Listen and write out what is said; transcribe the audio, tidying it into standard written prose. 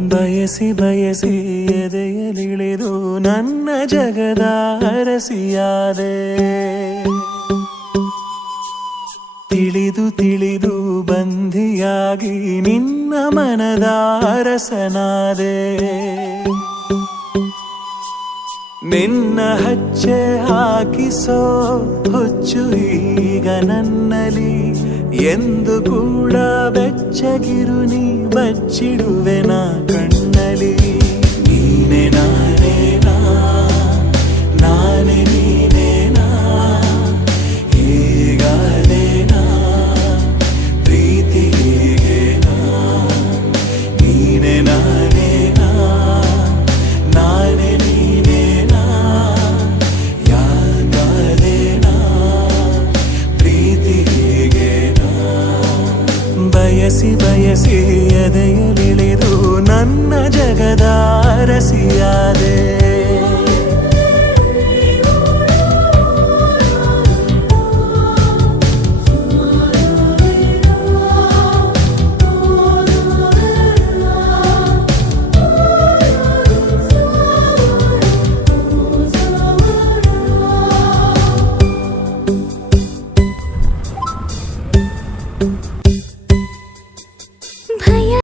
ಬಯಸಿ ಬಯಸಿ ಎದೆಯಲಿಳಿದು ನನ್ನ ಜಗದ ಅರಸಿಯಾದೆ. ತಿಳಿದು ತಿಳಿದು ಬಂಧಿಯಾಗಿ ನಿನ್ನ ಮನದ ಅರಸನಾದೆ. ನಿನ್ನ ಹಚ್ಚೆ ಹಾಕಿಸೋ ಹುಚ್ಚು ಈಗ ನನ್ನಲ್ಲಿ ಎಂದು ಕೂಡ ಬೆಚ್ಚಗಿರು ನೀ ಬಚ್ಚಿಡುವೆನ ಕಣ್ಣಲಿ. ನೀನೆ ನಾನೇನಾ ನಾನೇ ನೀನೇನಾ ಹೀಗಾದೇನಾ ಪ್ರೀತಿ ಹೀಗೇನಾ. ನೀನೆ ನಾನೇನಾ ನಾನೇ ನೀನೇನಾ ಯಾಕಾದೇನಾ ಪ್ರೀತಿ ಹೀಗೇನಾ. ಬಯಸಿ ಬಯಸಿ ಎದೆಯಲಿಳಿದು ನನ್ನ ಜಗದ ಅರಸಿಯ